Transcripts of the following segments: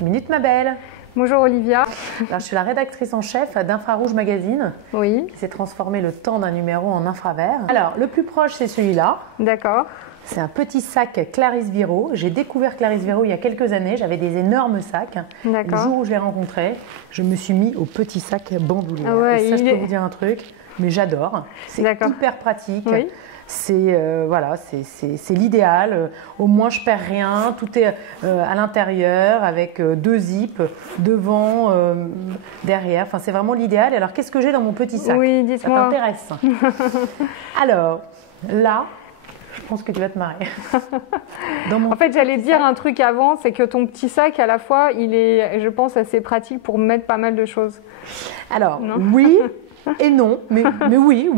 Minute ma belle. Bonjour Olivia. Alors, je suis la rédactrice en chef d'Infrarouge Magazine. Oui. Qui s'est transformé le temps d'un numéro en infravert. Alors, le plus proche, c'est celui-là. D'accord. C'est un petit sac Clarisse Viro. J'ai découvert Clarisse Viro il y a quelques années. J'avais des énormes sacs. D'accord. Le jour où je l'ai rencontré, je me suis mis au petit sac bandoulière. Ah ouais, et ça, je peux vous dire un truc, mais j'adore. C'est hyper pratique. Oui. C'est voilà, c'est l'idéal. Au moins, je perds rien. Tout est à l'intérieur avec deux zips devant, derrière. Enfin, c'est vraiment l'idéal. Alors, qu'est-ce que j'ai dans mon petit sac? Oui, dites-moi. Ça t'intéresse? Alors, là, je pense que tu vas te marrer. En fait, j'allais dire un truc avant, c'est que ton petit sac, à la fois, il est, je pense, assez pratique pour mettre pas mal de choses. Alors, oui. Et non, mais oui.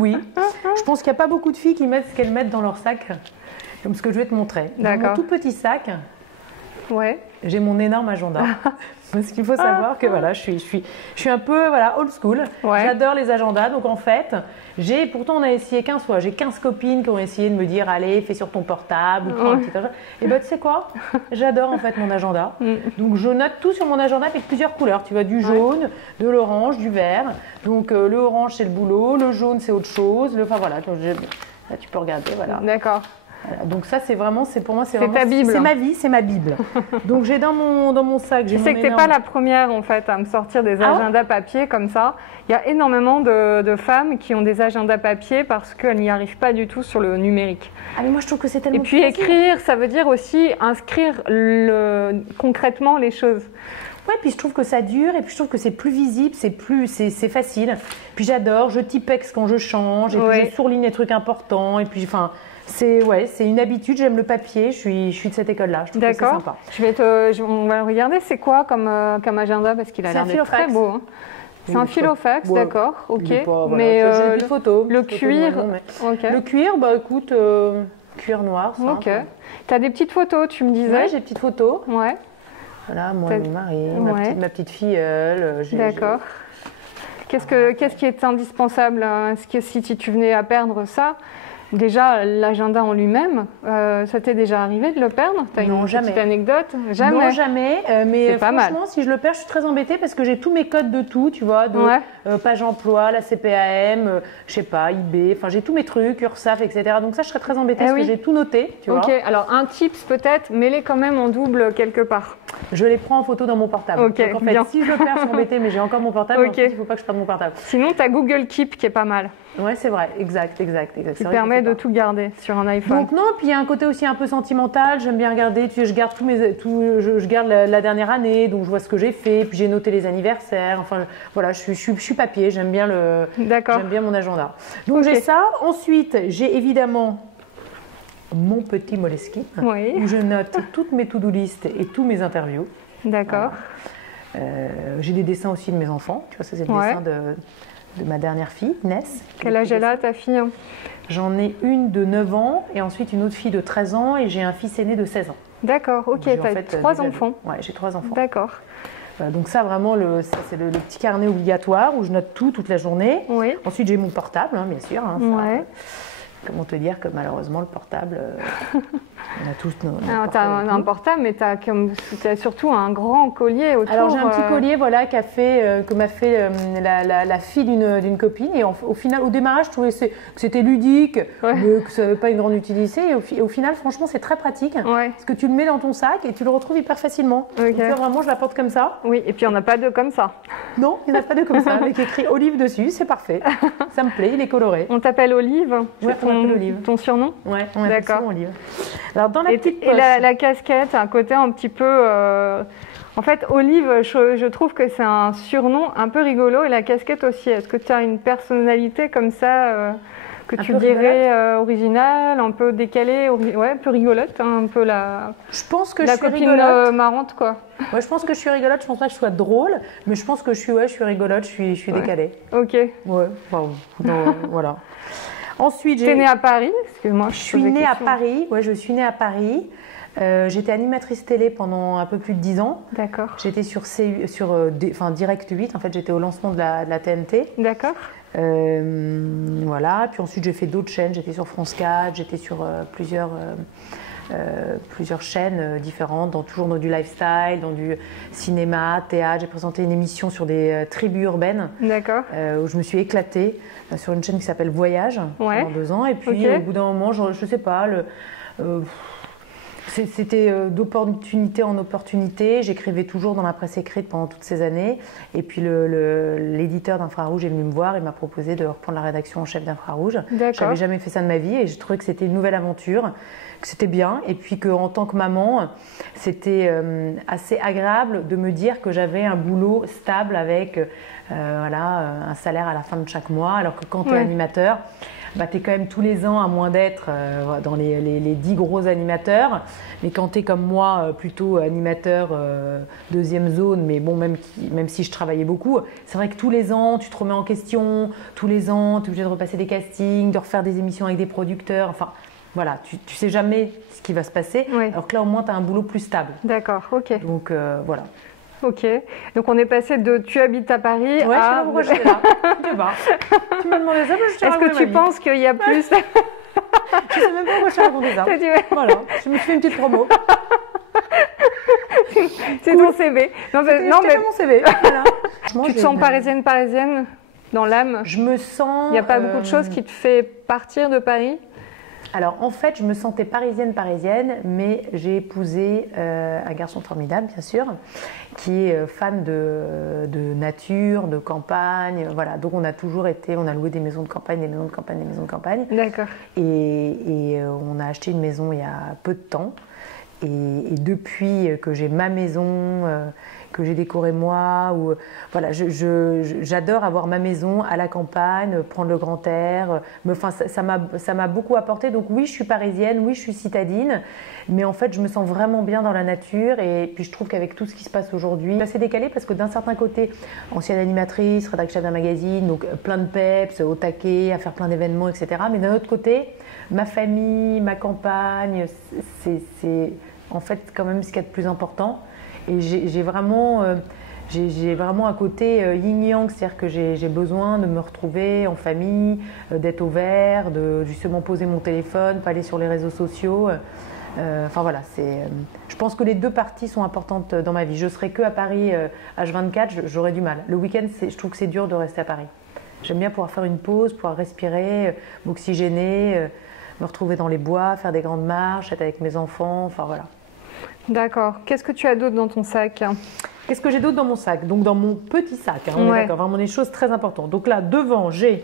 Je pense qu'il n'y a pas beaucoup de filles qui mettent ce qu'elles mettent dans leur sac, comme ce que je vais te montrer. Dans mon tout petit sac, j'ai mon énorme agenda. Parce qu'il faut savoir que voilà, je suis un peu old school. J'adore les agendas. Donc en fait, pourtant on a essayé 15 fois. J'ai 15 copines qui ont essayé de me dire allez, fais sur ton portable, ou prends un petit agenda. Et ben tu sais quoi? J'adore en fait mon agenda. Donc je note tout sur mon agenda avec plusieurs couleurs. Tu vois, du jaune, de l'orange, du vert. Donc le orange c'est le boulot, le jaune c'est autre chose. Enfin voilà, là, tu peux regarder. Voilà. D'accord. Voilà, donc ça pour moi c'est ta Bible. C'est ma vie, c'est ma Bible. Donc j'ai dans mon sac, j'ai Tu sais que tu n'es pas la première en fait à me sortir des agendas papier comme ça. Il y a énormément de femmes qui ont des agendas papier parce qu'elles n'y arrivent pas du tout sur le numérique. Ah mais moi je trouve que c'est tellement. Et puis écrire, ça veut dire aussi inscrire concrètement les choses. Ouais, puis je trouve que ça dure et puis je trouve que c'est plus visible, c'est facile. Puis j'adore, je typex quand je change et puis je souligne les trucs importants et puis enfin. C'est une habitude, j'aime le papier, je suis de cette école-là, je trouve que c'est sympa. On va regarder, c'est quoi comme agenda parce qu'il a l'air d'être très beau. Hein. C'est un filofax, d'accord, ok. Mais j'ai des photos. Le cuir, Le cuir, bah écoute, cuir noir. Ok. Tu as des petites photos, tu me disais? Ouais, j'ai des petites photos. Ouais. Voilà, moi et mon mari, ma petite filleule. D'accord. Qu'est-ce qui est indispensable? Est-ce que si tu venais à perdre ça? Déjà, l'agenda en lui-même, ça t'est déjà arrivé de le perdre? Tu as une petite anecdote? Jamais. Non, jamais. Mais franchement, mal. Si je le perds, je suis très embêtée parce que j'ai tous mes codes de tout, tu vois, de page emploi, la CPAM, je sais pas, eBay, enfin j'ai tous mes trucs, URSSAF, etc. Donc ça, je serais très embêtée parce que j'ai tout noté, tu vois. Ok, alors un tips peut-être, mets-les quand même en double quelque part. Je les prends en photo dans mon portable. Ok, donc en fait, si je le perds, je suis embêtée, mais j'ai encore mon portable, donc il ne faut pas que je perde mon portable. Sinon, tu as Google Keep qui est pas mal. Ouais, c'est vrai, exact. Qui permet de tout garder sur un iPhone. Donc non, puis il y a un côté aussi un peu sentimental. J'aime bien regarder. Je garde je garde la dernière année, donc je vois ce que j'ai fait. Puis j'ai noté les anniversaires. Enfin, voilà, je suis papier. J'aime bien mon agenda. Donc j'ai ça. Ensuite, j'ai évidemment mon petit Moleskine où je note toutes mes to-do list et tous mes interviews. D'accord. J'ai des dessins aussi de mes enfants. Tu vois, ça c'est le dessin de ma dernière fille, Inès. Quel âge elle a, ta fille? J'en ai une de 9 ans et ensuite une autre fille de 13 ans et j'ai un fils aîné de 16 ans. D'accord, ok, tu as 3 enfants. Ouais, j'ai 3 enfants. D'accord. Donc ça, vraiment, c'est le petit carnet obligatoire où je note toute la journée. Oui. Ensuite, j'ai mon portable, bien sûr. Comment te dire que malheureusement, le portable, on a tous nos tu as un portable, mais tu as surtout un grand collier autour. Alors, j'ai un petit collier que m'a fait la fille d'une copine. Et au final, au démarrage, je trouvais que c'était ludique, mais que ça n'avait pas une grande utilité. Et au final, franchement, c'est très pratique. Parce que tu le mets dans ton sac et tu le retrouves hyper facilement. Donc, vraiment, je la porte comme ça. Oui, et puis il n'y en a pas deux comme ça. Non, il n'y en a pas deux comme ça, avec écrit Olive dessus, c'est parfait. Ça me plaît, il est coloré. On t'appelle Olive? Olive. Ton surnom? Ouais, d'accord. Olive. Alors dans la petite poche. Et la casquette, un côté un petit peu. En fait, Olive, je trouve que c'est un surnom un peu rigolo et la casquette aussi. Est-ce que tu as une personnalité comme ça que tu dirais originale, un peu décalée, un peu rigolote, un peu la. Je pense que la je suis copine rigolote. Marrante quoi. Ouais, je pense que je suis rigolote. Je pense pas que je sois drôle, mais je pense que je suis rigolote. Je suis décalée. Ok. Ouais. Voilà. Ensuite, tu es née à Paris? Excuse-moi. Je suis née à Paris. Ouais, je suis née à Paris. J'étais animatrice télé pendant un peu plus de 10 ans. D'accord. J'étais sur Direct 8. En fait, j'étais au lancement de la TNT. D'accord. Voilà. Puis ensuite, j'ai fait d'autres chaînes. J'étais sur France 4. J'étais sur plusieurs plusieurs chaînes différentes, toujours dans du lifestyle, dans du cinéma, théâtre. J'ai présenté une émission sur des tribus urbaines. D'accord. Où je me suis éclatée sur une chaîne qui s'appelle Voyage pendant 2 ans. Et puis au bout d'un moment, je sais pas, c'était d'opportunité en opportunité. J'écrivais toujours dans la presse écrite pendant toutes ces années. Et puis l'éditeur d'Infrarouge est venu me voir et m'a proposé de reprendre la rédaction en chef d'Infrarouge. Je n'avais jamais fait ça de ma vie et j'ai trouvé que c'était une nouvelle aventure, que c'était bien. Et puis qu'en tant que maman, c'était assez agréable de me dire que j'avais un boulot stable avec un salaire à la fin de chaque mois. Alors que quand tu es animateur, tu es quand même tous les ans, à moins d'être dans les 10 gros animateurs. Mais quand tu es comme moi, plutôt animateur deuxième zone, mais bon, même si je travaillais beaucoup, c'est vrai que tous les ans, tu te remets en question. Tous les ans, tu es obligé de repasser des castings, de refaire des émissions avec des producteurs. Enfin, voilà, tu sais jamais ce qui va se passer. Alors que là, au moins, tu as un boulot plus stable. D'accord, ok. Donc, voilà. Ok, donc on est passé de tu habites à Paris à… Ouais, je sais pas pourquoi j'étais là. Tu m'as demandé ça, je t'ai raconté. Est-ce que tu penses qu'il y a plus… Je sais même pas pourquoi je t'ai raconté ça. Voilà, je me suis fait une petite promo. C'est ton CV. Non, mais mon CV. Voilà. Tu te sens parisienne dans l'âme? Je me sens… Il n'y a pas beaucoup de choses qui te fait partir de Paris? Alors en fait, je me sentais parisienne, mais j'ai épousé un garçon formidable, bien sûr, qui est fan de nature, de campagne. Voilà, donc on a loué des maisons de campagne, des maisons de campagne, des maisons de campagne. D'accord. Et on a acheté une maison il y a peu de temps. Et depuis que j'ai ma maison, que j'ai décorée moi, voilà, j'adore avoir ma maison à la campagne, prendre le grand air. Ça m'a beaucoup apporté. Donc oui, je suis parisienne, oui, je suis citadine, mais en fait, je me sens vraiment bien dans la nature. Et puis je trouve qu'avec tout ce qui se passe aujourd'hui, c'est assez décalé parce que d'un certain côté, ancienne animatrice, rédactrice d'un magazine, donc plein de peps, au taquet, à faire plein d'événements, etc. Mais d'un autre côté, ma famille, ma campagne, c'est en fait quand même ce qu'il y a de plus important. Et j'ai vraiment un côté yin-yang, c'est-à-dire que j'ai besoin de me retrouver en famille, d'être au vert, de justement poser mon téléphone, pas aller sur les réseaux sociaux. Enfin voilà, je pense que les deux parties sont importantes dans ma vie. Je serais que à Paris H24, j'aurais du mal. Le week-end, je trouve que c'est dur de rester à Paris. J'aime bien pouvoir faire une pause, pouvoir respirer, m'oxygéner, me retrouver dans les bois, faire des grandes marches, être avec mes enfants, enfin voilà. D'accord. Qu'est-ce que tu as d'autre dans ton sac? Qu'est-ce que j'ai d'autre dans mon sac? Donc dans mon petit sac, on est d'accord, vraiment des choses très importantes. Donc là, devant, je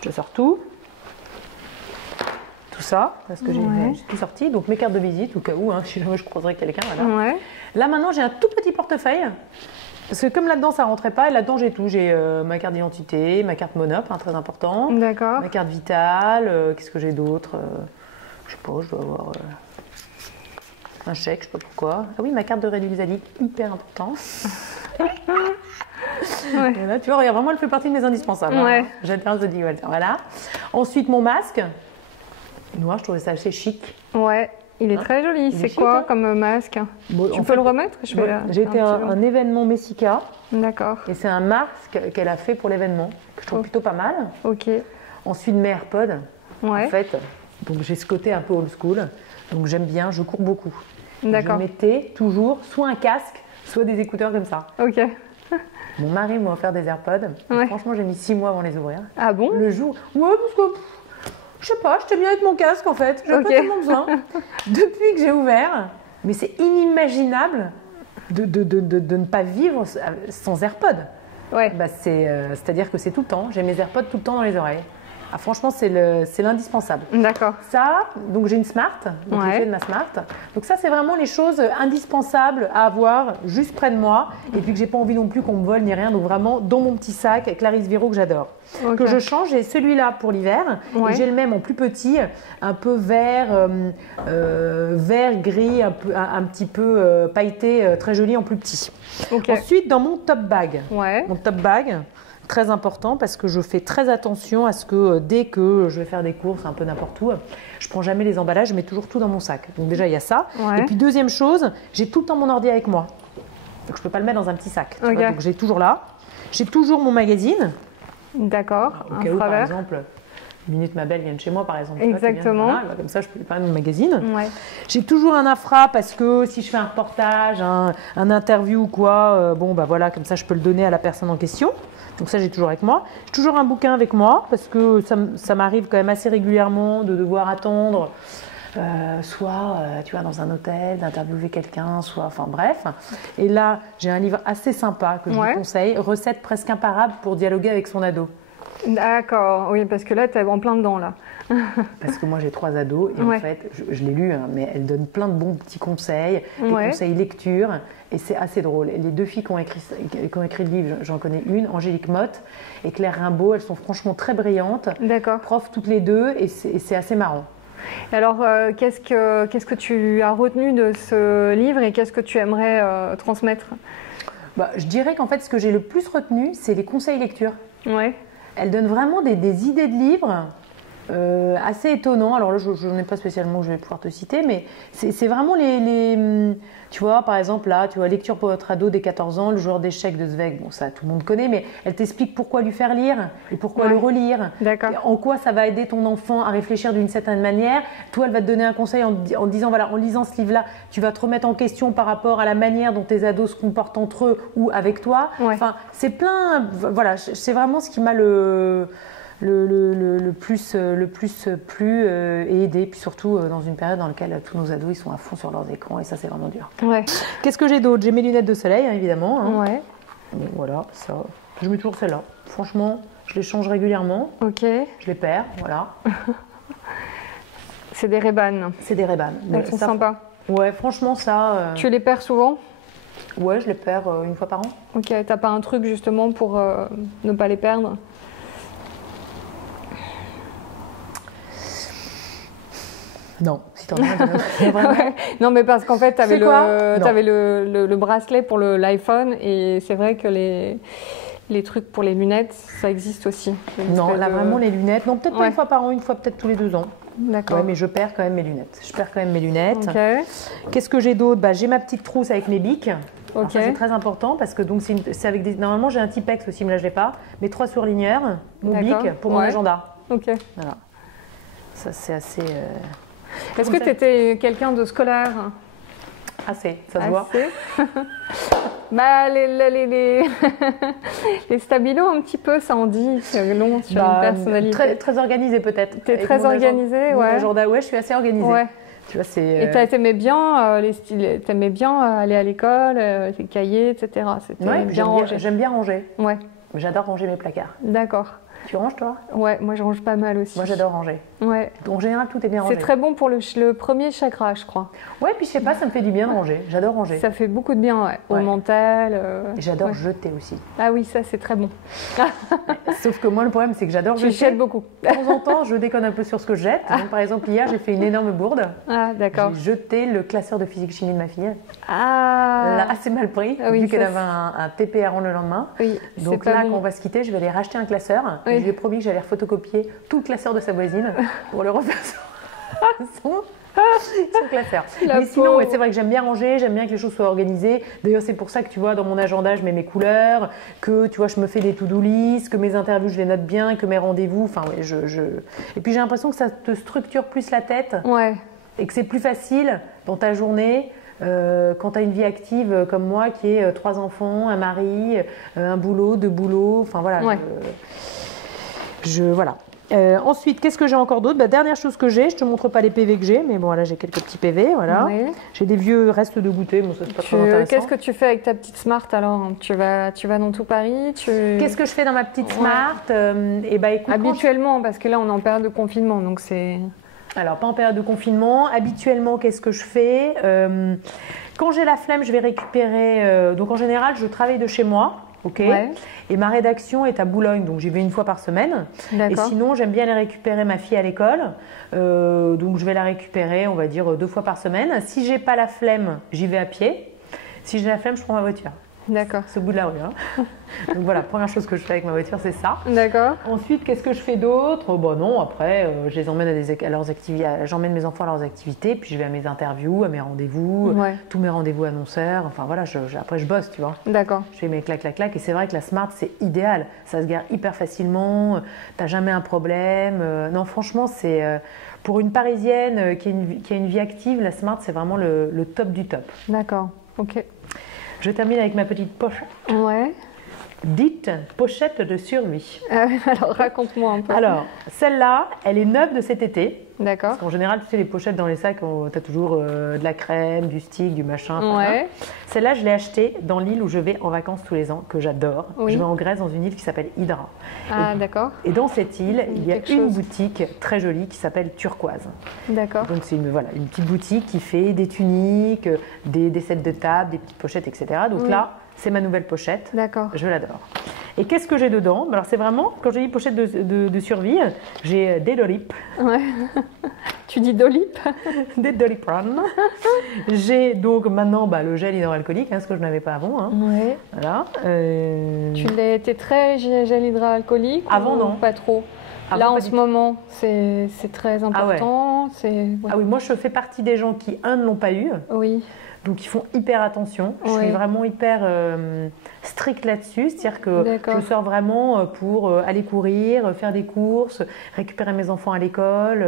te sors tout ça, parce que j'ai tout sorti. Donc mes cartes de visite, au cas où, si jamais je croiserais quelqu'un. Voilà. Là maintenant, j'ai un tout petit portefeuille. Parce que comme là-dedans, ça ne rentrait pas, et là-dedans, j'ai tout. J'ai ma carte d'identité, ma carte Monop, très important. D'accord. Ma carte vitale, qu'est-ce que j'ai d'autre? Je sais pas, je dois avoir un chèque, je sais pas pourquoi. Ah oui, ma carte de Réduc Zali, hyper important. Là, tu vois, regarde, vraiment, elle fait partie de mes indispensables. J'adore Zali, voilà. Ensuite, mon masque. Noir, je trouvais ça assez chic. Ouais. Il est très joli. C'est quoi comme masque? Tu peux le remettre? J'ai été à un événement Messica. D'accord. Et c'est un masque qu'elle a fait pour l'événement, que je trouve plutôt pas mal. Ok. Ensuite, mes AirPods. En fait, donc j'ai ce côté un peu old school. Donc j'aime bien, je cours beaucoup. D'accord. Je mettais toujours soit un casque, soit des écouteurs comme ça. Ok. Mon mari m'a offert des AirPods. Franchement, j'ai mis 6 mois avant de les ouvrir. Ah bon? Le jour. Ouais, parce que. Je sais pas, j'étais bien avec mon casque en fait, j'avais pas tellement besoin. Depuis que j'ai ouvert, mais c'est inimaginable de ne pas vivre sans AirPods. Ouais. C'est-à-dire que c'est tout le temps, j'ai mes AirPods tout le temps dans les oreilles. Ah, franchement, c'est l'indispensable. D'accord. Ça, donc j'ai une Smart, donc j'ai fait de ma Smart. Donc ça, c'est vraiment les choses indispensables à avoir juste près de moi. Et puis que j'ai pas envie non plus qu'on me vole ni rien. Donc vraiment dans mon petit sac, Clarisse Viro que j'adore. Que je change, j'ai celui-là pour l'hiver. Et j'ai le même en plus petit, un peu vert, gris, un petit peu pailleté, très joli en plus petit. Ensuite, dans mon top bag. Mon top bag. Très important parce que je fais très attention à ce que dès que je vais faire des courses un peu n'importe où, je prends jamais les emballages, je mets toujours tout dans mon sac. Donc déjà il y a ça. Et puis deuxième chose, j'ai tout le temps mon ordi avec moi. Donc je peux pas le mettre dans un petit sac. Donc j'ai toujours là. J'ai toujours mon magazine. D'accord. Au cas où par exemple Minute Ma Belle viennent chez moi, par exemple. Exactement. Voilà, comme ça, je peux lui parler de mon magazine. Ouais. J'ai toujours un infra parce que si je fais un reportage, un interview ou quoi, bon, bah voilà, comme ça, je peux le donner à la personne en question. Donc ça, j'ai toujours avec moi. J'ai toujours un bouquin avec moi parce que ça m'arrive quand même assez régulièrement de devoir attendre, soit tu vois, dans un hôtel, d'interviewer quelqu'un, soit, enfin bref. Et là, j'ai un livre assez sympa que je vous conseille, Recettes presque imparables pour dialoguer avec son ado. D'accord, oui, parce que là, tu es en plein dedans, là. Parce que moi, j'ai 3 ados et en fait, je l'ai lu, hein, mais elle donne plein de bons petits conseils, des conseils lecture, et c'est assez drôle. Et les 2 filles qui ont écrit le livre, j'en connais une, Angélique Motte et Claire Rimbaud, elles sont franchement très brillantes, profs toutes les 2, et c'est assez marrant. Alors, qu'est-ce que tu as retenu de ce livre et qu'est-ce que tu aimerais transmettre? Je dirais qu'en fait, ce que j'ai le plus retenu, c'est les conseils lecture. Ouais. Elle donne vraiment des idées de livres assez étonnants. Alors là, je n'en ai pas spécialement que je vais pouvoir te citer, mais c'est vraiment tu vois, par exemple, là, tu vois, lecture pour votre ado dès 14 ans, le joueur d'échecs de Zweig. Bon, ça, tout le monde connaît, mais elle t'explique pourquoi lui faire lire et pourquoi le relire. D'accord. En quoi ça va aider ton enfant à réfléchir d'une certaine manière. Toi, elle va te donner un conseil en disant, voilà, en lisant ce livre-là, tu vas te remettre en question par rapport à la manière dont tes ados se comportent entre eux ou avec toi. Ouais. Enfin, c'est plein, voilà, c'est vraiment ce qui m'a le plus plu et aidé, puis surtout dans une période dans laquelle tous nos ados ils sont à fond sur leurs écrans et ça c'est vraiment dur. Ouais. Qu'est-ce que j'ai d'autre? J'ai mes lunettes de soleil, hein, évidemment. Hein. Ouais. Bon, voilà, ça. Je mets toujours celles-là. Franchement, je les change régulièrement. Ok. Je les perds, voilà. C'est des Ray-Ban. C'est des Ray-Ban. Elles sont sympas. Ouais, franchement ça. Tu les perds souvent? Ouais, je les perds 1 fois par an. Ok, t'as pas un truc justement pour ne pas les perdre? Non, si t'en as ouais. Non, mais parce qu'en fait, tu avais, le bracelet pour l'iPhone et c'est vrai que les trucs pour les lunettes, ça existe aussi. Non, là vraiment les lunettes, non, peut-être pas 1 fois par an, 1 fois peut-être tous les 2 ans. D'accord. Ouais, mais je perds quand même mes lunettes. Okay. Qu'est-ce que j'ai d'autre? J'ai ma petite trousse avec mes bics. Okay. C'est très important parce que donc c'est avec des. Normalement, j'ai un Tipex aussi, mais là je l'ai pas. Mes 3 surligneurs, mon bic pour mon agenda. Ok. Voilà. Ça c'est assez. Est-ce que tu étais quelqu'un de scolaire? Assez, ça se voit. Les stabilos, un petit peu, ça en dit long sur une personnalité. Très organisée peut-être. Tu es très organisée, ouais. Ouais, je suis assez organisée. Ouais. Tu vois, et t'aimais bien t'aimais bien aller à l'école, tes cahiers, etc. Ouais, bien rangé. J'aime bien ranger. Ouais. J'adore ranger mes placards. D'accord. Tu ranges toi? Ouais, moi je range pas mal aussi. Moi j'adore ranger. Ouais. En général, tout est bien rangé. C'est très bon pour le premier chakra, je crois. Ouais, puis je sais pas, ça me fait du bien de ranger. J'adore ranger. Ça fait beaucoup de bien, au mental. Et j'adore jeter aussi. Ah oui, ça c'est très bon. Sauf que moi le problème c'est que j'adore jeter. Tu jettes beaucoup. De temps en temps, je déconne un peu sur ce que je jette. Donc, par exemple, hier j'ai fait une énorme bourde. Ah d'accord. J'ai jeté le classeur de physique-chimie de ma fille. Ah. Elle l'a assez mal pris, vu qu'elle avait un TP à rendre le lendemain. Oui, donc là, quand on va se quitter, je vais aller racheter un classeur. Oui. Je lui ai promis que j'allais photocopier tout le classeur de sa voisine pour le refaire son classeur. Mais sinon, c'est vrai que j'aime bien ranger, j'aime bien que les choses soient organisées. D'ailleurs, c'est pour ça que tu vois, dans mon agenda, je mets mes couleurs, que tu vois, je me fais des to-do list, que mes interviews, je les note bien, que mes rendez-vous. Enfin, ouais, Et puis j'ai l'impression que ça te structure plus la tête. Ouais. Et que c'est plus facile dans ta journée. Quand tu as une vie active comme moi, qui est 3 enfants, un mari, un boulot, 2 boulots. Enfin voilà. Ouais. Voilà. Ensuite, qu'est-ce que j'ai encore d'autre? Dernière chose que j'ai, je te montre pas les PV que j'ai, mais bon là j'ai quelques petits PV, voilà. Oui. J'ai des vieux restes de goûter, bon ça c'est pas très intéressant. Qu'est-ce que tu fais avec ta petite Smart alors? Tu vas dans tout Paris? Qu'est-ce que je fais dans ma petite Smart? Écoute, habituellement, parce que là on est en période de confinement, donc c'est... Alors pas en période de confinement, habituellement qu'est-ce que je fais? Quand j'ai la flemme, je vais récupérer, donc en général je travaille de chez moi. Ok. Ouais. Et ma rédaction est à Boulogne, donc j'y vais 1 fois par semaine. Et sinon, j'aime bien aller récupérer ma fille à l'école. Donc je vais la récupérer, on va dire 2 fois par semaine. Si j'ai pas la flemme, j'y vais à pied. Si j'ai la flemme, je prends ma voiture. D'accord. Ce bout de la rue. Hein. Donc voilà, première chose que je fais avec ma voiture, c'est ça. D'accord. Ensuite, qu'est-ce que je fais d'autre? Bon non, après, je les emmène à leurs activités. J'emmène mes enfants à leurs activités, puis je vais à mes interviews, à mes rendez-vous, tous mes rendez-vous annonceurs. Enfin voilà, après je bosse, tu vois. D'accord. Je fais mes clac, clac, clac. Et c'est vrai que la Smart, c'est idéal. Ça se gare hyper facilement. T'as jamais un problème. Non, franchement, c'est pour une Parisienne qui a une vie active, la Smart, c'est vraiment le top du top. D'accord. Ok. Je termine avec ma petite pochette. Ouais. Dite pochette de survie. Alors raconte-moi un peu. Alors, celle-là, elle est neuve de cet été. D'accord. En général, tu sais, les pochettes dans les sacs, tu as toujours de la crème, du stick, du machin. Ouais. Celle-là, je l'ai achetée dans l'île où je vais en vacances tous les ans, que j'adore. Oui. Je vais en Grèce dans une île qui s'appelle Hydra. Ah, d'accord. Et dans cette île, il y a une boutique très jolie qui s'appelle Turquoise. D'accord. Donc c'est une petite boutique qui fait des tuniques, des sets de table, des petites pochettes, etc. Donc là, c'est ma nouvelle pochette. D'accord. Je l'adore. Et qu'est-ce que j'ai dedans? Alors c'est vraiment, quand j'ai dit pochette de survie, j'ai des Dolip. Ouais. Tu dis Dolip? Des Doliprane. J'ai donc maintenant le gel hydroalcoolique, ce que je n'avais pas avant. Hein. Ouais. Voilà. Tu étais très gel hydroalcoolique? Avant, non. Pas trop. Avant, là, en ce moment, c'est très important. Ah oui, moi je fais partie des gens qui, ne l'ont pas eu. Oui. Donc ils font hyper attention. Je suis vraiment hyper stricte là-dessus. C'est-à-dire que je sors vraiment pour aller courir, faire des courses, récupérer mes enfants à l'école.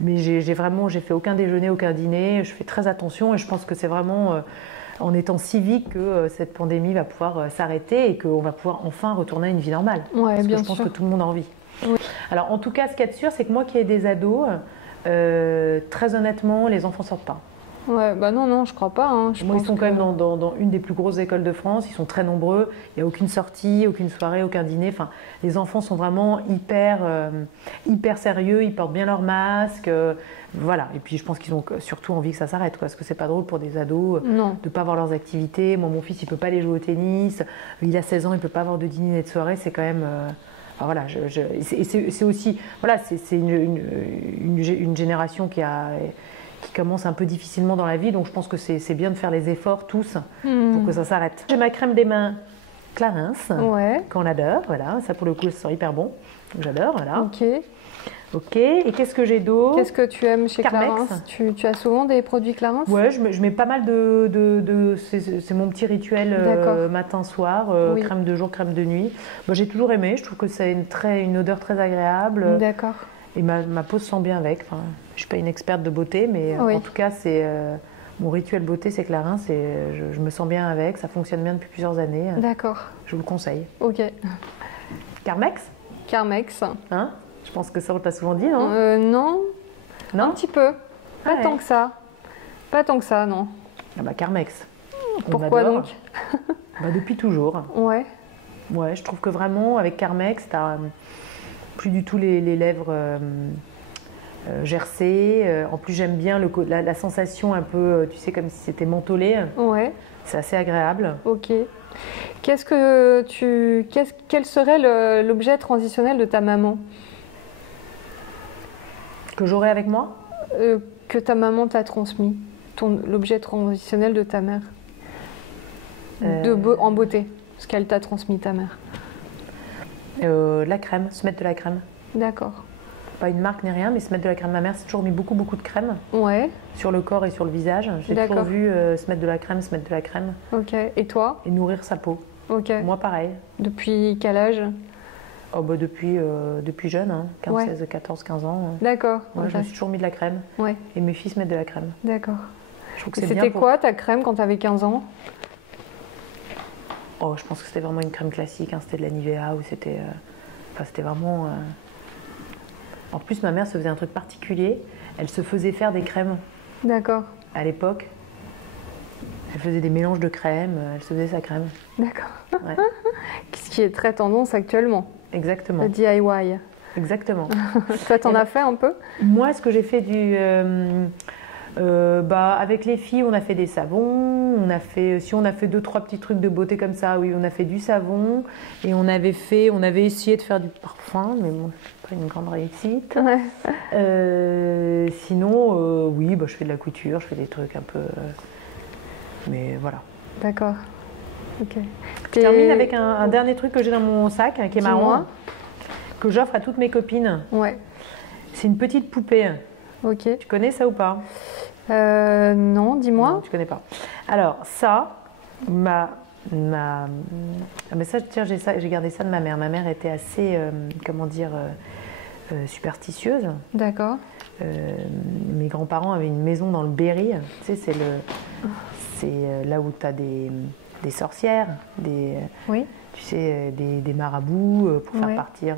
Mais j'ai fait aucun déjeuner, aucun dîner. Je fais très attention et je pense que c'est vraiment en étant civique que cette pandémie va pouvoir s'arrêter et qu'on va pouvoir enfin retourner à une vie normale. Ouais, Parce bien que je pense sûr. que tout le monde a envie. Oui. Alors en tout cas, ce qu'il y a de sûr, c'est que moi qui ai des ados, très honnêtement, les enfants sortent pas. Ouais, bah non, je crois pas. Hein. Moi, ils sont quand même dans une des plus grosses écoles de France. Ils sont très nombreux. Il n'y a aucune sortie, aucune soirée, aucun dîner. Enfin, les enfants sont vraiment hyper sérieux. Ils portent bien leur masque. Voilà. Et puis, je pense qu'ils ont surtout envie que ça s'arrête, parce que c'est pas drôle pour des ados de ne pas avoir leurs activités. Moi, mon fils, il peut pas aller jouer au tennis. Il a 16 ans, il peut pas avoir de dîner et de soirée. C'est quand même... Enfin, voilà, c'est aussi... Voilà, c'est une génération qui commence un peu difficilement dans la vie, donc je pense que c'est bien de faire les efforts tous pour que ça s'arrête. J'ai ma crème des mains Clarins, qu'on adore, voilà, ça pour le coup ça sent hyper bon, j'adore, voilà. Ok, et qu'est-ce que j'ai d'autre? Qu'est-ce que tu aimes chez Clarins? Tu as souvent des produits Clarins? Ouais, je mets pas mal c'est mon petit rituel matin-soir, crème de jour, crème de nuit. Bon, j'ai toujours aimé, je trouve que c'est une odeur très agréable. D'accord. Et ma peau se sent bien avec. Enfin, je ne suis pas une experte de beauté, mais en tout cas, c'est mon rituel beauté, c'est Clarins. Je me sens bien avec, ça fonctionne bien depuis plusieurs années. D'accord. Je vous le conseille. Ok. Carmex? Carmex. Hein? Je pense que ça, on t'a souvent dit, non? Non. Un petit peu. Pas tant que ça. Pas tant que ça, non. Ah bah Carmex. Pourquoi donc? Depuis toujours. Ouais. Ouais, je trouve que vraiment, avec Carmex, t'as plus du tout les lèvres gercées. En plus, j'aime bien la sensation un peu, tu sais, comme si c'était mentholé. Ouais. C'est assez agréable. Ok. Quel serait l'objet transitionnel de ta maman? Que j'aurais avec moi? Que ta maman t'a transmis. L'objet transitionnel de ta mère. En beauté. Ce qu'elle t'a transmis, ta mère. La crème, se mettre de la crème. D'accord. Pas une marque ni rien, mais se mettre de la crème. Ma mère s'est toujours mis beaucoup de crème. Ouais. Sur le corps et sur le visage. J'ai toujours vu se mettre de la crème, se mettre de la crème. Ok. Et toi? Et nourrir sa peau. Ok. Moi, pareil. Depuis quel âge? Depuis jeune, hein, 16, 14, 15 ans. D'accord. Ouais, je me suis toujours mis de la crème. Ouais. Et mes fils mettent de la crème. D'accord. C'était quoi ta crème quand tu avais 15 ans? Oh, je pense que c'était vraiment une crème classique. Hein. C'était de la Nivea ou c'était vraiment... En plus, ma mère se faisait un truc particulier. Elle se faisait faire des crèmes. D'accord. À l'époque. Elle faisait des mélanges de crème. Elle se faisait sa crème. D'accord. Ouais. Ce qui est très tendance actuellement. Exactement. Le DIY. Exactement. Toi, t'en as fait un peu? Moi, ce que j'ai fait avec les filles, on a fait des savons. On a fait 2-3 petits trucs de beauté comme ça. Oui, on a fait du savon. Et on avait essayé de faire du parfum, mais bon, c'est pas une grande réussite. Ouais. Sinon, oui, je fais de la couture, je fais des trucs un peu... mais voilà. D'accord. Okay. Je termine avec un dernier truc que j'ai dans mon sac, qui est marrant, que j'offre à toutes mes copines. Ouais. C'est une petite poupée. Ok. Tu connais ça ou pas? Non, dis-moi. Tu connais pas. Alors ça, mais ça, tiens, j'ai gardé ça de ma mère. Ma mère était assez, comment dire, superstitieuse. D'accord. Mes grands-parents avaient une maison dans le Berry. Tu sais, c'est là où tu as des sorcières, oui. Tu sais, des marabouts pour faire partir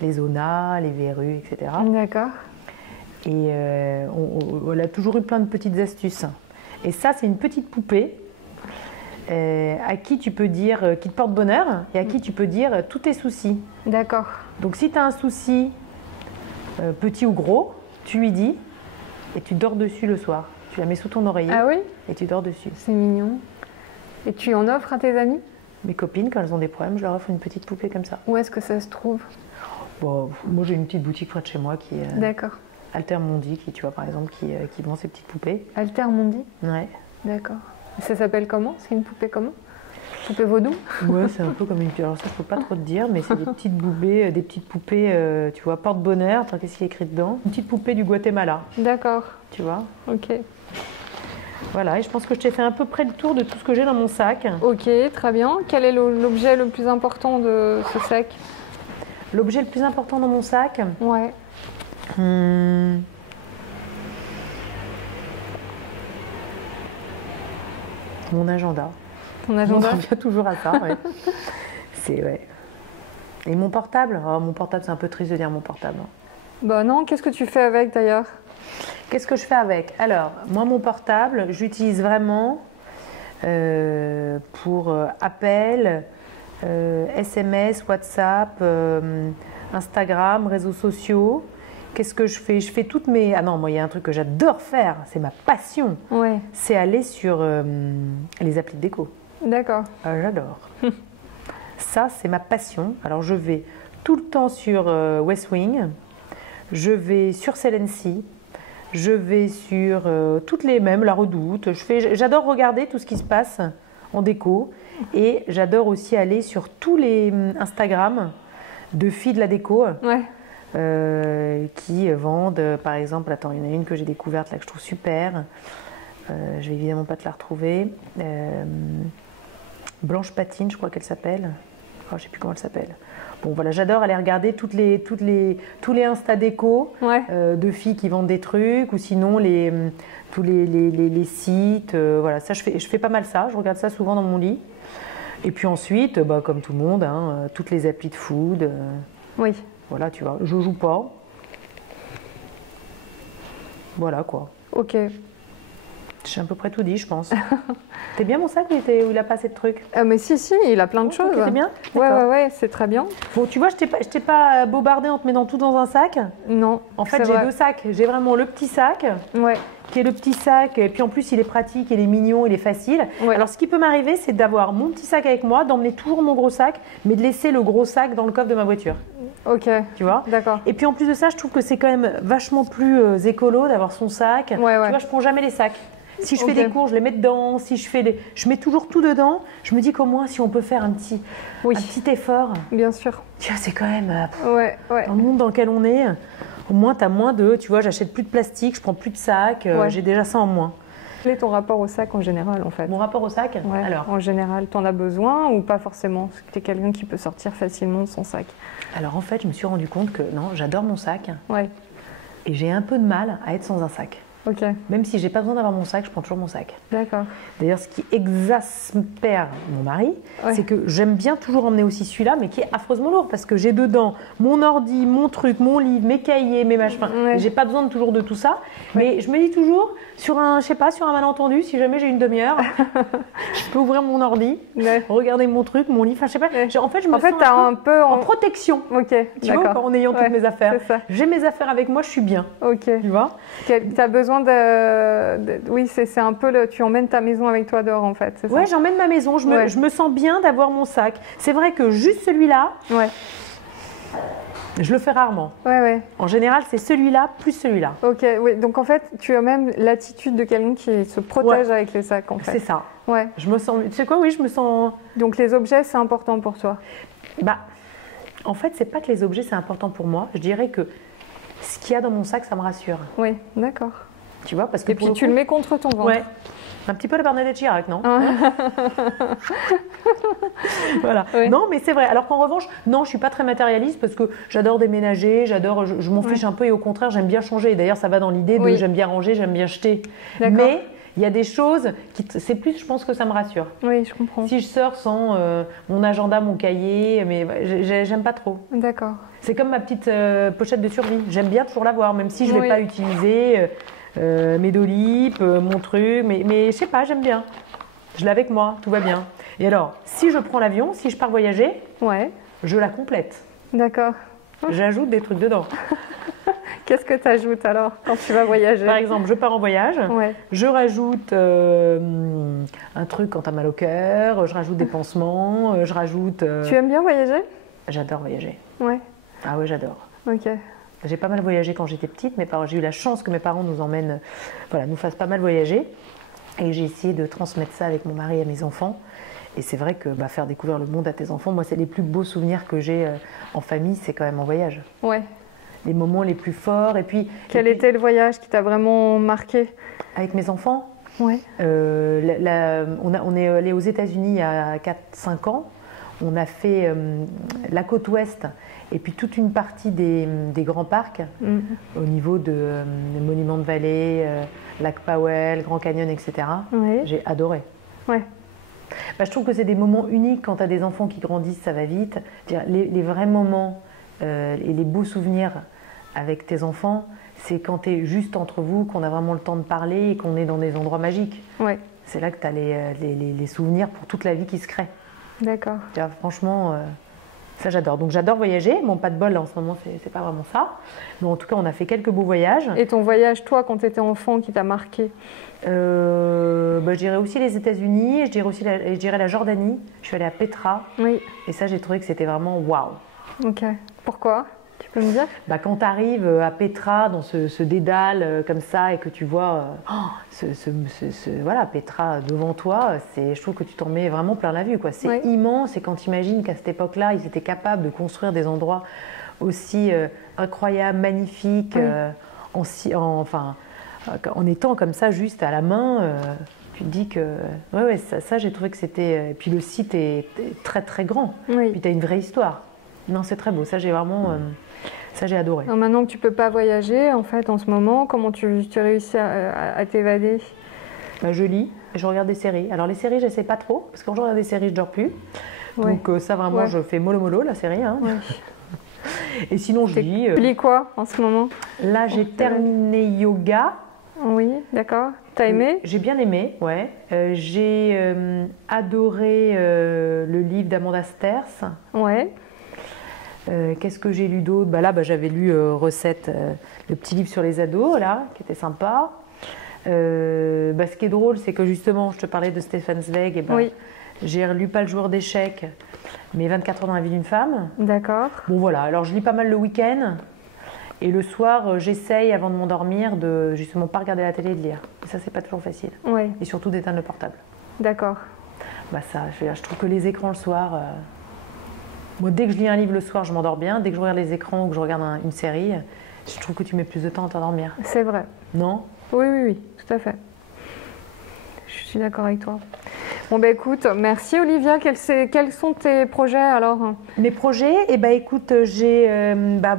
les onas, les verrues, etc. D'accord. Et on a toujours eu plein de petites astuces. Et ça, c'est une petite poupée à qui tu peux dire, qui te porte bonheur, et à qui tu peux dire tous tes soucis. D'accord. Donc si tu as un souci, petit ou gros, tu lui dis, et tu dors dessus le soir. Tu la mets sous ton oreiller. Ah oui? Et tu dors dessus. C'est mignon. Et tu en offres à tes amis? Mes copines, quand elles ont des problèmes, je leur offre une petite poupée comme ça. Où est-ce que ça se trouve? Bon, moi, j'ai une petite boutique près de chez moi qui D'accord. Altermondi, qui, tu vois, par exemple, qui vend ces petites poupées. Altermondi? Ouais. D'accord. Ça s'appelle comment? C'est une poupée comment? Poupée vaudou? Ouais, c'est un peu comme une... Alors ça, je peux pas trop te dire, mais c'est des petites poupées, tu vois, porte-bonheur. Attends, qu'est-ce qu'il y a écrit dedans? Une petite poupée du Guatemala. D'accord. Tu vois? Ok. Voilà, et je pense que je t'ai fait à peu près le tour de tout ce que j'ai dans mon sac. Ok, très bien. Quel est l'objet le plus important de ce sac? L'objet le plus important dans mon sac? Ouais. Mon agenda. Ton agenda? On revient toujours à ça, ouais. Ouais. Et mon portable? Oh, mon portable, c'est un peu triste de dire mon portable. Bah non, qu'est-ce que tu fais avec d'ailleurs? Qu'est-ce que je fais avec? Alors, moi, mon portable, j'utilise vraiment pour appels, SMS, WhatsApp, Instagram, réseaux sociaux. Qu'est-ce que je fais? Je fais toutes mes... Ah non, moi, il y a un truc que j'adore faire, c'est ma passion. Ouais. C'est aller sur les applis de déco. D'accord. Ah, j'adore. Ça, c'est ma passion. Alors, je vais tout le temps sur West Wing, je vais sur Celency, je vais sur toutes les mêmes, La Redoute. J'adore regarder tout ce qui se passe en déco et j'adore aussi aller sur tous les Instagram de filles de la déco. Ouais. Qui vendent, par exemple, attends, il y en a une que j'ai découverte là que je trouve super. Je vais évidemment pas te la retrouver. Blanche Patine, je crois qu'elle s'appelle. Oh, je sais plus comment elle s'appelle. Bon, voilà, j'adore aller regarder tous les Insta déco de filles qui vendent des trucs, ou sinon tous les sites. Voilà, ça je fais pas mal ça. Je regarde ça souvent dans mon lit. Et puis ensuite, comme tout le monde, hein, toutes les applis de food. Oui. Voilà, tu vois, je joue pas. Voilà quoi. Ok. J'ai à peu près tout dit, je pense. T'es bien mon sac où il a pas assez de trucs? Mais si, il a plein de choses. T'es bien? Ouais, c'est très bien. Bon, tu vois, je t'ai pas bobardé en te mettant tout dans un sac. Non. En fait, j'ai deux sacs. J'ai vraiment le petit sac. Ouais. Qui est le petit sac, et puis en plus il est pratique, il est mignon, il est facile. Ouais. Alors ce qui peut m'arriver, c'est d'avoir mon petit sac avec moi, d'emmener toujours mon gros sac, mais de laisser le gros sac dans le coffre de ma voiture. Ok. Tu vois? D'accord. Et puis en plus de ça, je trouve que c'est quand même vachement plus écolo d'avoir son sac. Ouais, tu vois, je prends jamais les sacs. Si je fais des cours, je les mets dedans. Si je mets toujours tout dedans. Je me dis qu'au moins, si on peut faire un petit effort. Bien sûr. Tu vois, c'est quand même dans le monde dans lequel on est. Au moins, tu as moins de... Tu vois, j'achète plus de plastique, je prends plus de sacs. J'ai déjà ça en moins. Quel est ton rapport au sac en général, en fait? Mon rapport au sac? Alors. En général, tu en as besoin ou pas forcément? Parce que tu es quelqu'un qui peut sortir facilement de son sac. Alors, en fait, je me suis rendu compte que non, j'adore mon sac. Ouais. Et j'ai un peu de mal à être sans un sac. Ok. Même si j'ai pas besoin d'avoir mon sac, je prends toujours mon sac. D'accord. D'ailleurs, ce qui exaspère mon mari, c'est que j'aime bien toujours emmener aussi celui-là, mais qui est affreusement lourd parce que j'ai dedans mon ordi, mon truc, mon livre, mes cahiers, mes machins. J'ai pas besoin toujours de tout ça, mais je me dis toujours sur un malentendu, si jamais j'ai une demi-heure, je peux ouvrir mon ordi, regarder mon truc, mon livre. Enfin, je sais pas. En fait, je me sens un peu en protection. Ok. Tu vois, en ayant toutes mes affaires. J'ai mes affaires avec moi, je suis bien. Ok. Tu vois. Tu as besoin oui, c'est un peu tu emmènes ta maison avec toi dehors en fait. Ouais, j'emmène ma maison. Je me sens bien d'avoir mon sac. C'est vrai que juste celui-là. Ouais. Je le fais rarement. Ouais. En général, c'est celui-là plus celui-là. Ok, oui. Donc en fait, tu as même l'attitude de quelqu'un qui se protège avec les sacs, en fait. C'est ça. Ouais. Je me sens. Tu sais quoi? Oui, je me sens. Donc les objets, c'est important pour toi? Bah, en fait, c'est pas que les objets, c'est important pour moi. Je dirais que ce qu'il y a dans mon sac, ça me rassure. Oui, d'accord. Tu vois, parce que. Et puis tu le mets contre ton ventre. Ouais. Un petit peu la Bernadette Chirac, non? Voilà. Oui. Non, mais c'est vrai. Alors qu'en revanche, non, je suis pas très matérialiste parce que j'adore déménager, je m'en fiche un peu et au contraire, j'aime bien changer. D'ailleurs, ça va dans l'idée de j'aime bien ranger, j'aime bien jeter. Mais il y a des choses c'est plus, je pense que ça me rassure. Oui, je comprends. Si je sors sans mon agenda, mon cahier, mais j'aime pas trop. D'accord. C'est comme ma petite pochette de survie. J'aime bien toujours l'avoir, même si je vais pas utiliser. Mes dolipes, mon truc, mais je sais pas, j'aime bien. Je l'ai avec moi, tout va bien. Et alors, si je prends l'avion, si je pars voyager, je la complète. D'accord. J'ajoute des trucs dedans. Qu'est-ce que tu ajoutes alors quand tu vas voyager? Par exemple, je pars en voyage, je rajoute un truc quand t'as mal au cœur, je rajoute des pansements, je rajoute... Tu aimes bien voyager? J'adore voyager. Ouais. Ah ouais, j'adore. Ok. J'ai pas mal voyagé quand j'étais petite. J'ai eu la chance que mes parents nous emmènent, nous fassent pas mal voyager. Et j'ai essayé de transmettre ça avec mon mari à mes enfants. Et c'est vrai que faire découvrir le monde à tes enfants, moi, c'est les plus beaux souvenirs que j'ai en famille, c'est quand même en voyage. Ouais. Les moments les plus forts. Et puis. Quel était le voyage qui t'a vraiment marqué? Avec mes enfants? Ouais. On est allé aux États-Unis il y a 4-5 ans. On a fait la côte ouest et puis toute une partie des grands parcs au niveau de Monuments de Vallée, Lac Powell, Grand Canyon, etc. Ouais. J'ai adoré. Ouais. Je trouve que c'est des moments uniques quand tu as des enfants qui grandissent, ça va vite. Les vrais moments et les beaux souvenirs avec tes enfants, c'est quand tu es juste entre vous, qu'on a vraiment le temps de parler et qu'on est dans des endroits magiques. Ouais. C'est là que tu as les souvenirs pour toute la vie qui se créent. D'accord. Franchement, ça j'adore. Donc j'adore voyager. Bon, pas de bol, là, en ce moment, c'est pas vraiment ça. Mais en tout cas, on a fait quelques beaux voyages. Et ton voyage, toi, quand tu étais enfant, qui t'a marqué? Je dirais aussi les États-Unis, je dirais la Jordanie. Je suis allée à Petra. Oui. Et ça, j'ai trouvé que c'était vraiment waouh. Ok. Pourquoi? Tu peux me dire? Quand tu arrives à Petra, dans ce dédale comme ça, et que tu vois Petra devant toi, je trouve que tu t'en mets vraiment plein la vue. C'est immense, et quand tu imagines qu'à cette époque-là, ils étaient capables de construire des endroits aussi incroyables, magnifiques, en étant comme ça, juste à la main. Tu te dis que... ça j'ai trouvé que c'était... Et puis le site est très très grand. Oui. Puis tu as une vraie histoire. Non, c'est très beau. Ça, j'ai vraiment... Ça, j'ai adoré. Alors maintenant que tu ne peux pas voyager, en fait, en ce moment, comment tu réussis à t'évader? Je lis, je regarde des séries. Alors les séries, je ne sais pas trop, parce que quand je regarde des séries, je ne dors plus. Ouais. Donc ça, vraiment, je fais mollo, la série. Hein. Ouais. Et sinon, je lis... Tu lis quoi, en ce moment? Là, j'ai terminé yoga. Oui, d'accord. T'as aimé? J'ai bien aimé, ouais. J'ai adoré le livre d'Amanda Sterz. Ouais. Qu'est-ce que j'ai lu d'autre? J'avais lu Recette, le petit livre sur les ados, là, qui était sympa. Ce qui est drôle, c'est que justement, je te parlais de Stefan Zweig, j'ai relu pas le joueur d'échecs, mais 24 heures dans la vie d'une femme. D'accord. Bon, voilà. Alors, je lis pas mal le week-end. Et le soir, j'essaye, avant de m'endormir, de justement pas regarder la télé et de lire. Et ça, c'est pas toujours facile. Oui. Et surtout d'éteindre le portable. D'accord. Je trouve que les écrans le soir... Moi, dès que je lis un livre le soir, je m'endors bien. Dès que je regarde les écrans ou que je regarde une série, je trouve que tu mets plus de temps à t'endormir. C'est vrai. Non? Oui, tout à fait. Je suis d'accord avec toi. Bon, écoute, merci Olivia. Quels sont tes projets alors? Mes projets, écoute, j'ai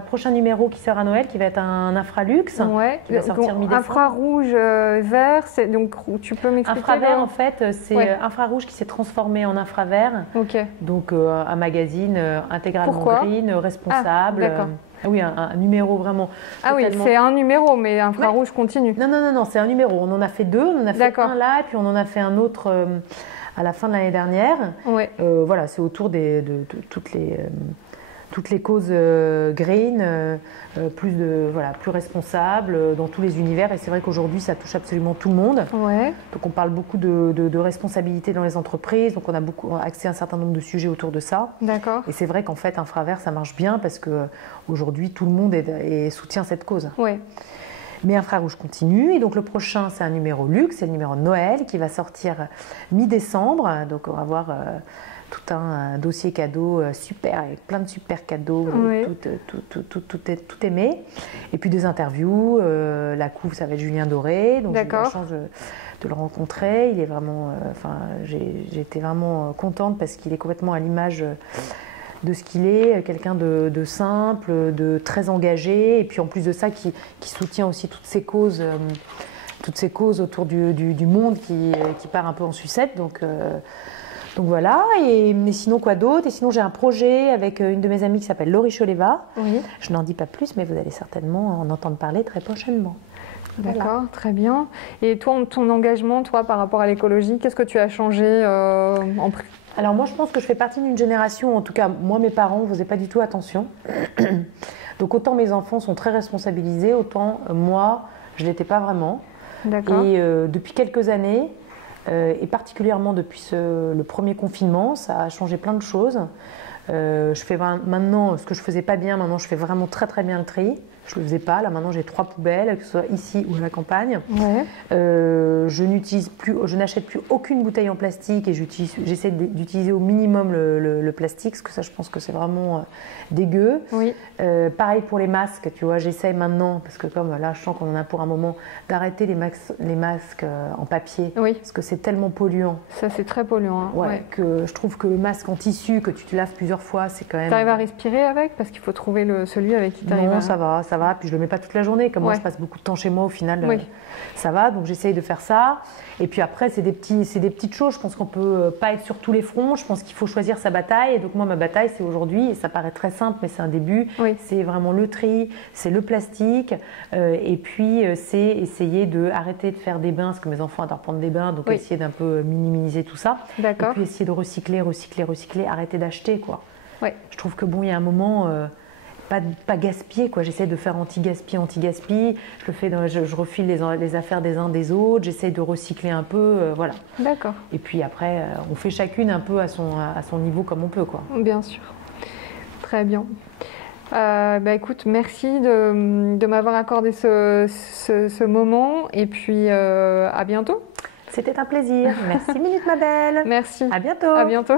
prochain numéro qui sort à Noël, qui va être un infraluxe, qui va sortir mi-décembre. Infrarouge vert, donc tu peux m'expliquer? Infravert, en fait, c'est infrarouge qui s'est transformé en infravert. Ok. Donc un magazine intégralement green, responsable. D'accord. Ah oui, un numéro vraiment. Ah oui, c'est un numéro, mais infrarouge continue. Non, c'est un numéro. On en a fait 2. On en a fait un là, et puis on en a fait un autre à la fin de l'année dernière. Ouais. C'est autour de toutes les toutes les causes green, plus responsables dans tous les univers. Et c'est vrai qu'aujourd'hui, ça touche absolument tout le monde. Ouais. Donc on parle beaucoup de responsabilité dans les entreprises. Donc on a beaucoup accès à un certain nombre de sujets autour de ça. D'accord. Et c'est vrai qu'en fait, Infravert, ça marche bien parce qu'aujourd'hui, tout le monde soutient cette cause. Ouais. Mais Infrarouge continue, et donc le prochain c'est un numéro luxe, c'est le numéro de Noël qui va sortir mi-décembre, donc on va avoir tout un dossier cadeau super, avec plein de super cadeaux, oui. tout aimé, et puis des interviews, la couve ça va être Julien Doré, donc j'ai eu la chance de le rencontrer, il est vraiment, j'ai été vraiment contente parce qu'il est complètement à l'image de ce qu'il est, quelqu'un de simple, de très engagé, et puis en plus de ça, qui soutient aussi toutes ces causes autour du monde qui part un peu en sucette. Donc voilà, mais sinon quoi d'autre? Et sinon j'ai un projet avec une de mes amies qui s'appelle Laurie Choleva. Oui. Je n'en dis pas plus, mais vous allez certainement en entendre parler très prochainement. D'accord, voilà. Très bien. Et toi, ton engagement, toi, par rapport à l'écologie, qu'est-ce que tu as changé Alors moi je pense que je fais partie d'une génération, en tout cas moi mes parents ne faisaient pas du tout attention. Donc autant mes enfants sont très responsabilisés, autant moi je ne l'étais pas vraiment. D'accord. Et depuis quelques années, et particulièrement depuis le premier confinement, ça a changé plein de choses. Je fais maintenant ce que je ne faisais pas bien, maintenant je fais vraiment très très bien le tri. Je ne le faisais pas, là maintenant j'ai 3 poubelles, que ce soit ici ou à la campagne. Ouais. Je n'achète plus aucune bouteille en plastique et j'essaie d'utiliser au minimum le plastique, parce que ça je pense que c'est vraiment dégueu. Oui. Pareil pour les masques, tu vois, j'essaie maintenant, parce que comme là je sens qu'on en a pour un moment, d'arrêter les masques en papier, oui. parce que c'est tellement polluant. Ça c'est très polluant. Hein. Ouais. Que je trouve que le masque en tissu, que tu te laves plusieurs fois, c'est quand même... Tu arrives à respirer avec? Parce qu'il faut trouver celui avec qui tu arrives Non, ça va, puis je le mets pas toute la journée, comme moi je passe beaucoup de temps chez moi, au final ça va, donc j'essaye de faire ça. Et puis après c'est des petites choses, je pense qu'on peut pas être sur tous les fronts, je pense qu'il faut choisir sa bataille, et donc moi ma bataille c'est aujourd'hui, et ça paraît très simple mais c'est un début, c'est vraiment le tri, c'est le plastique, et puis c'est essayer d'arrêter de faire des bains, parce que mes enfants adorent prendre des bains, donc essayer d'un peu minimiser tout ça, et puis essayer de recycler, arrêter d'acheter quoi. Je trouve que bon, il y a un moment... Pas gaspiller quoi, j'essaie de faire anti-gaspi, je le fais je refile les affaires des uns des autres, j'essaie de recycler un peu, voilà. D'accord. Et puis après on fait chacune un peu à son niveau comme on peut quoi. Bien sûr. Très bien. Écoute, merci de m'avoir accordé ce moment et puis à bientôt. C'était un plaisir. Merci Minute ma belle. Merci. À bientôt. À bientôt.